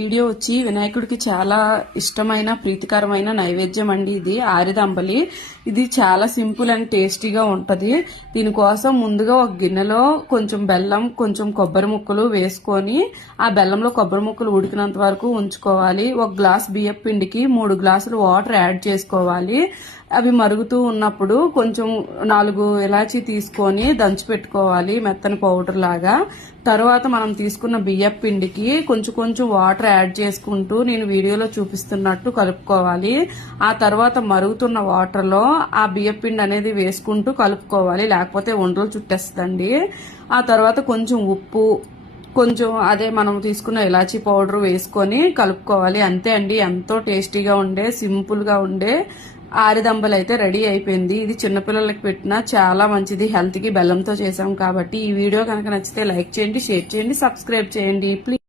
Video వచ్చి వినాయకుడికి చాలా ఇష్టమైన ప్రీతికరమైన నైవేద్యం అండి. ఇది ఆరిదంబలి. ఇది చాలా సింపుల్ అండ్ టేస్టీగా ఉంటది. దీనికోసం ముందుగా ఒక గిన్నెలో కొంచెం బెల్లం, కొంచెం కొబ్బరి ముక్కలు వేసుకొని ఆ బెల్లంలో కొబ్బరి ముక్కలు ఉడికినంత వరకు ఉంచుకోవాలి. ఒక గ్లాస్ బియ్యం పిండికి 3 గ్లాసులు వాటర్ యాడ్ చేసుకోవాలి. అవి మరుగుతూ ఉన్నప్పుడు కొంచెం 4 ఇలాచీ తీసుకొని దంచి పెట్టుకోవాలి మెత్తని పౌడర్ లాగా. తర్వాత మనం తీసుకున్న బియ్యం పిండికి కొంచెం కొంచెం వాటర్ యాడ్ చేసుకుంటూ నేను వీడియోలో చూపిస్తున్నట్టు కలుపుకోవాలి. ఆ తర్వాత మరుగుతున్న వాటర్లో ఆ బియ్యం పిండి అనేది వేసుకుంటూ కలుపుకోవాలి, లేకపోతే ఉండలు చుట్టేస్తుందండి. ఆ తర్వాత కొంచెం ఉప్పు, కొంచెం అదే మనం తీసుకున్న ఇలాచీ పౌడర్ వేసుకొని కలుపుకోవాలి. అంతే అండి, ఎంతో టేస్టీగా ఉండే సింపుల్గా ఉండే ఆరిదంబలు అయితే రెడీ అయిపోయింది. ఇది చిన్నపిల్లలకి పెట్టినా చాలా మంచిది, హెల్త్కి బెల్లంతో చేసాం కాబట్టి. ఈ వీడియో కనుక నచ్చితే లైక్ చేయండి, షేర్ చేయండి, సబ్స్క్రైబ్ చేయండి ప్లీజ్.